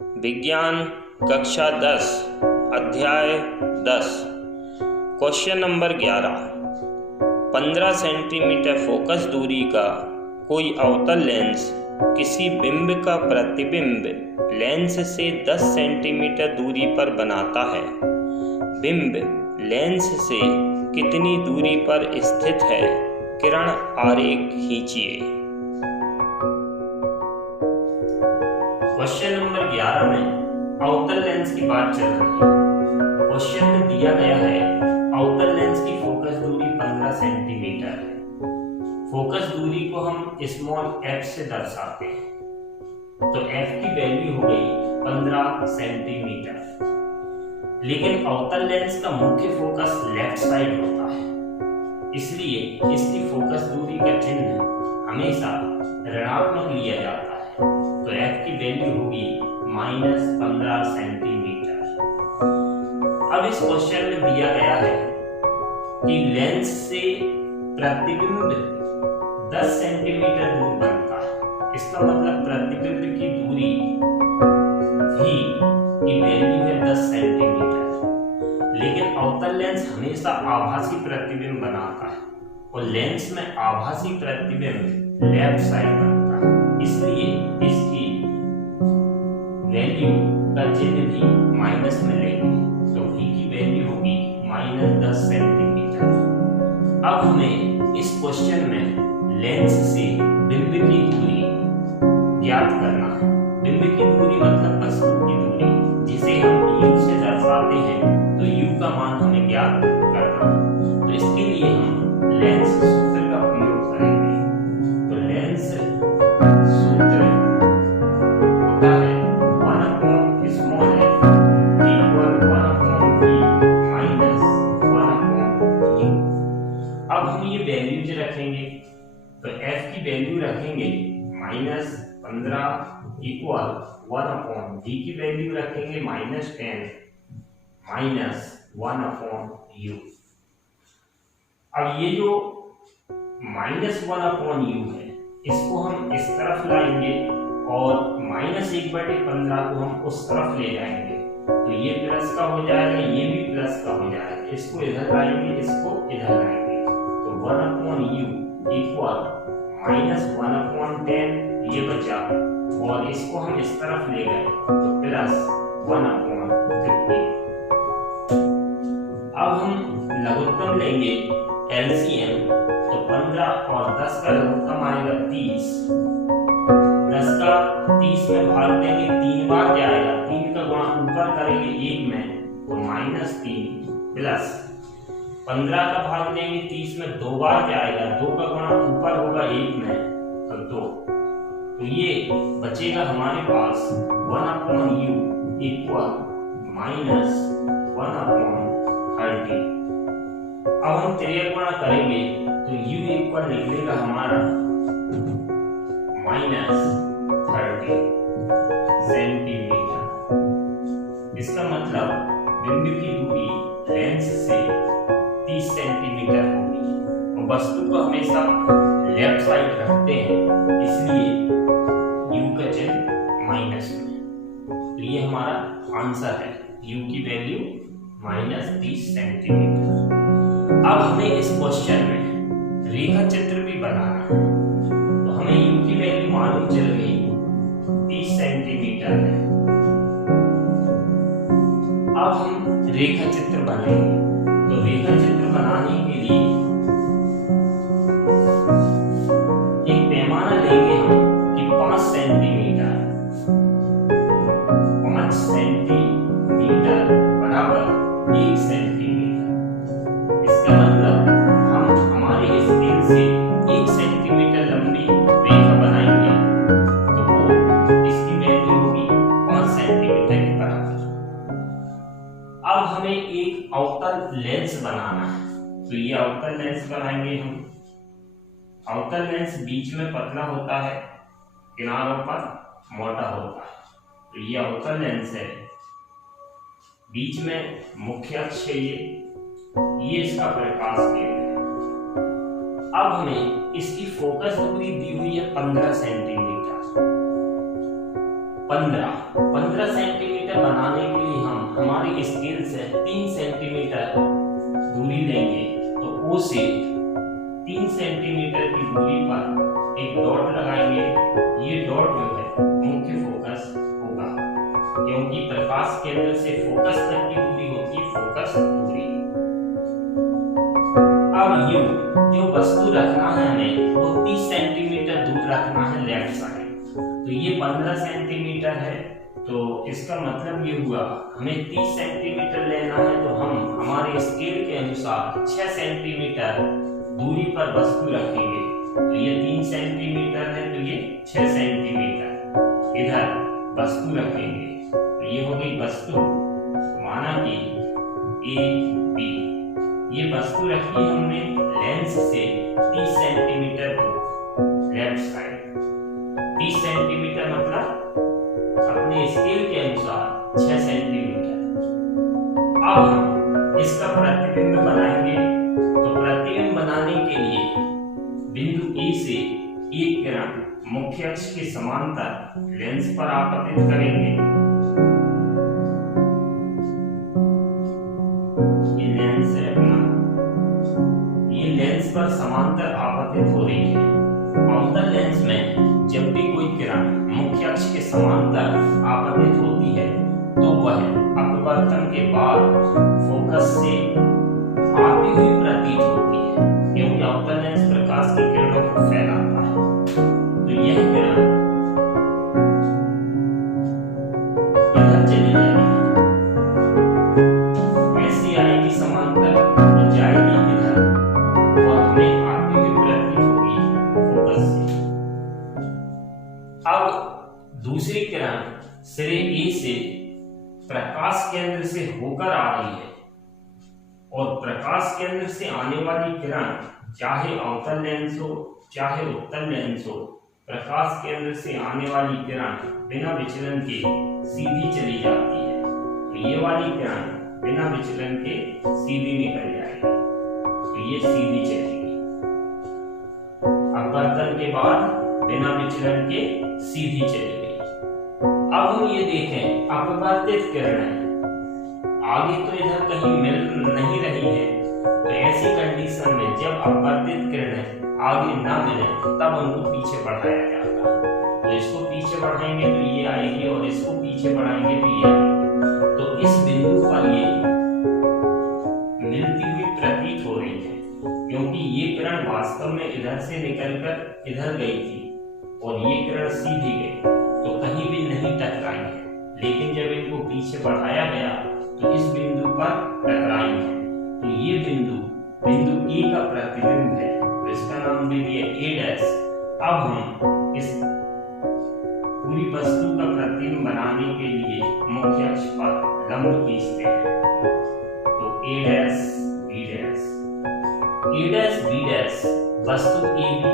विज्ञान कक्षा 10 अध्याय 10 क्वेश्चन नंबर 11। 15 सेंटीमीटर फोकस दूरी का कोई अवतल लेंस किसी बिंब का प्रतिबिंब लेंस से 10 सेंटीमीटर दूरी पर बनाता है। बिंब लेंस से कितनी दूरी पर स्थित है? किरण आरेख खींचिए। क्वेश्चन नंबर 11 में अवतल लेंस की बात चल रही है। क्वेश्चन में दिया गया है अवतल लेंस की फोकस दूरी 15 सेंटीमीटर है। फोकस दूरी को हम स्मॉल f से दर्शाते हैं, तो f की वैल्यू हो गई 15 सेंटीमीटर। लेकिन अवतल लेंस का मुख्य फोकस लेफ्ट साइड होता है, इसलिए इसकी फोकस दूरी का चिन्ह हमेशा ऋणात्मक लिया जाता है, तो f की वैल्यू होगी -15 सेंटीमीटर। अब इस क्वेश्चन में दिया गया है कि लेंस से प्रतिबिंब 10 सेंटीमीटर दूर बनता है। इसका मतलब प्रतिबिंब की दूरी v की वैल्यू है 10 सेंटीमीटर। लेकिन अवतल लेंस हमेशा आभासी प्रतिबिंब बनाता है और लेंस में आभासी प्रतिबिंब लेफ्ट साइड बनता है, इसलिए इसकी वैल्यू का चिन्ह भी माइनस में लेंगे, तो v की वैल्यू होगी -10 सेंटीमीटर। अब हमें इस क्वेश्चन में लेंस से बिंब की दूरी ज्ञात करना है। बिंब की दूरी मतलब वस्तु की दूरी, जिसे हम u से दर्शाते हैं, तो u का मान हमें ज्ञात करना है। तो इसके लिए हम लेंस सूत्र का प्रयोग करेंगे। तो लेंस सूत्र होता है 1/f = 1/v - 1/u। अब हम ये वैल्यूज रखेंगे, तो f की वैल्यू रखेंगे -15 = 1/v की वैल्यू रखेंगे -10 - 1/u। अब ये जो -1/u है, इसको हम इस तरफ लाएंगे और -1/15 को हम उस तरफ ले जाएंगे, तो ये प्लस का हो जाएगा, ये भी प्लस का हो जाएगा। इसको इधर लाएंगे, इसको इधर लाएंगे, तो 1/u = -1/10 ये बचा, और इसको हम इस तरफ ले गए तो प्लस 1/50। अब हम लघुत्तम लेंगे LCM, तो 15 और 10 का लघुत्तम आएगा 30। 10 का 30 में भाग देंगे 3 बार जाएगा, 3 का गुणा ऊपर करेंगे 1 में, तो -3 प्लस 15 का भाग देंगे 30 में 2 बार जाएगा, 2 का गुणा ऊपर होगा 1 में, तो 2। तो ये बचेगा हमारे पास 1/u = -1/30। अब हम त्रियक गुणा करेंगे तो u निकलेगा हमारा -30 सेंटीमीटर। इसका मतलब बिंब की दूरी लेंस से 30 सेंटीमीटर होगी, और वस्तु को हमेशा लेफ्ट साइड रखते हैं, इसलिए u का चिन्ह माइनस में। तो ये हमारा आंसर है, u की वैल्यू -30 सेंटीमीटर। अब हमें इस क्वेश्चन में रेखा चित्र भी बनाना है, तो हमें u की वैल्यू मालूम चल गई 30 सेंटीमीटर है। अब हम रेखा चित्र बनाएंगे, तो रेखा चित्र बनाने के लिए एक पैमाना लेंगे हम कि 5 सेंटीमीटर बराबर 1 सेंटीमीटर। इसका मतलब हम हमारे स्केल से 1 सेंटीमीटर लंबी रेखा बनाएंगे, तो वो इसकी वैल्यू होगी 5 सेंटीमीटर के बराबर। अब हमें एक अवतल लेंस बनाना है, तो ये अवतल लेंस बनाएंगे हम। अवतल लेंस बीच में पतला होता है, किनारों पर मोटा होता है, तो ये अवतल लेंस है। बीच में मुख्य अक्ष है, ये इसका प्रकाश केंद्र है। अब हमें इसकी फोकस दूरी दी हुई है 15 सेंटीमीटर। 15 सेंटीमीटर बनाने के लिए हम हमारी स्केल से 3 सेंटीमीटर दूरी लेंगे। तो O से 3 सेंटीमीटर की दूरी पर एक डॉट लगाएंगे। ये डॉट जो है मुख्य फोकस होगा, क्योंकि प्रकाश केंद्र से फोकस तक की दूरी होती है फोकस दूरी। अब यू जो वस्तु रखना है हमें वो 30 सेंटीमीटर दूर रखना है लेफ्ट साइड। तो ये 15 सेंटीमीटर है, तो इसका मतलब ये हुआ हमें 30 सेंटीमीटर लेना है। तो हम हमारे स्केल के अनुसार 6 सेंटीमीटर दूरी पर वस्तु रखेंगे। तो ये 3 सेंटीमीटर है, तो ये 6 सेंटीमीटर इधर वस्तु रखेंगे। तो ये हो गई वस्तु, माना कि ए बी। ये वस्तु रखी हमने लेंस से 30 सेंटीमीटर दूर लेफ्ट साइड। 30 सेंटीमीटर मतलब अपने स्केल के अनुसार 6 सेंटीमीटर। अब हम इसका प्रतिबिंब बनाएंगे। तो प्रतिबिंब बनाने के लिए बिंदु ए से एक किरण मुख्य अक्ष के समांतर लेंस पर आपतित करेंगे। ये लेंस है अपना, ये लेंस पर समांतर आपतित हो रही है। अवतल लेंस में जब भी कोई किरण मुख्य अक्ष के समांतर आपतित होती है तो वह अपवर्तन के बाद फोकस से आती हुई प्रतीत होती है, क्योंकि अवतल लेंस प्रकाश की किरणों को फैलाता है। तो यह किरण इधर चली जाएगी, ऐसी आएगी समांतर तो जाएगी इधर और हमें आती हुई प्रतीत होगी फोकस से। अब दूसरी किरण सिरे ए से प्रकाश केंद्र से होकर आ रही है, और प्रकाश केंद्र से आने वाली किरण चाहे अवतल लेंस हो चाहे उत्तल लेंस हो, प्रकाश केंद्र से आने वाली किरण बिना विचलन के सीधी चली जाती है। तो ये वाली किरण बिना विचलन के सीधी निकल जाएगी, तो ये सीधी चलेगी। अपवर्तन के बाद बिना विचलन के सीधी चली गई। अब हम ये देखें अपवर्तित किरणें आगे तो इधर कहीं मिल नहीं रही है, तो ऐसी कंडीशन में जब अपवर्तित किरणें आगे ना मिले तब उनको पीछे बढ़ाया जाता है। तो इसको पीछे बढ़ाएंगे तो ये आएगी, और इसको पीछे बढ़ाएंगे तो ये आएगी। तो इस बिंदु पर ये मिलती हुई प्रतीत हो रही है, क्योंकि ये किरण वास्तव में इधर से निकलकर इधर गई थी और ये किरण सीधी गई, तो कहीं भी नहीं टकराई है। लेकिन जब इनको पीछे बढ़ाया गया तो इस बिंदु पर टकराई है। तो ये बिंदु ए का प्रतिबिंब है, तो इसका नाम दे दिया A'। अब हम इस पूरी वस्तु का प्रतिबिंब बनाने के लिए मुख्य अक्ष पर लंब खींचते हैं। तो A', B', वस्तु AB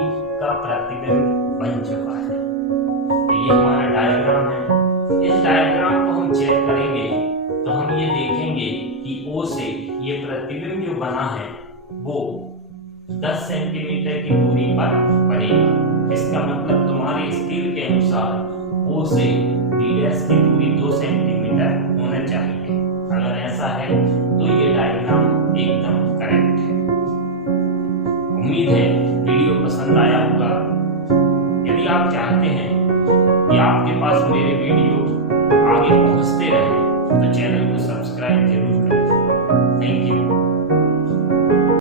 का प्रतिबिंब बन चुका है। तो ये हमारा डायग्राम है। इस डायग्राम को हम चेक करेंगे तो हम ये देखेंगे कि O से ये प्रतिबिंब जो बना है वो 10 सेंटीमीटर की दूरी पर बनेगा। इसका मतलब तुम्हारे स्केल के अनुसार O से B' की दूरी 2 सेंटीमीटर होना चाहिए। अगर ऐसा है तो ये डायग्राम एकदम करेक्ट है। उम्मीद है वीडियो पसंद आया होगा। यदि आप चाहते हैं कि आपके पास मेरे वीडियो आगे पहुंचते रहे तो चैनल को सब्सक्राइब जरूर करें। Thank you.